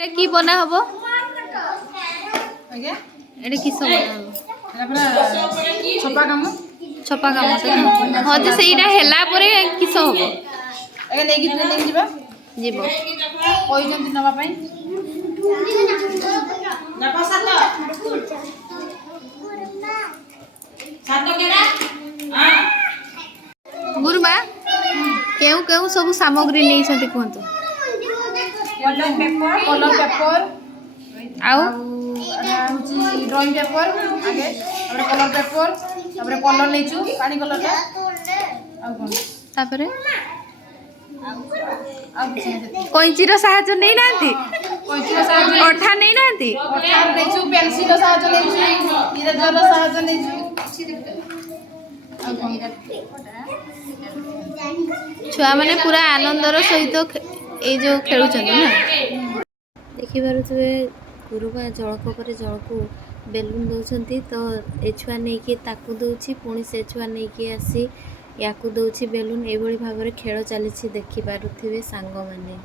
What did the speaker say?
কি বনা হব আজ্ঞা এটা কি সব বনা হব এটা পুরা ছপা কাম তো হ্যাঁ যে সেইটা হেলা পরে কিস হব আজ্ঞা নেকি ট্রেনিং ଯିବା ଯିବ କହିଛନ୍ତି ନବା ପାଇଁ ଦେଖ ସାତ କେରା हां गुरुमा केउ केउ सब सामग्री नै छथि कोंतु कलर पेपर आउ ड्राइंग पेपर आगे कलर पेपर कलर लेचु पानी कलर टा तापरे कैंची रो साहाय्य नै नांती अठा नै नांती लेचु पेंसिल साहाय्य लेचु इरेजर साहाय्य लेचु छुआ माने पूरा आनंदर सहित ए जो खेलुछन ना देखि पारुथबे गुरुबा जळक पर जळकू बेलून दउछंती तो ए छुआ नै के ताकू दउछि पुणी से छुआ नै के आसी याकू दउछि बेलून ए बळी भाबरे खेल चलीछि देखि पारुथबे सांग माने।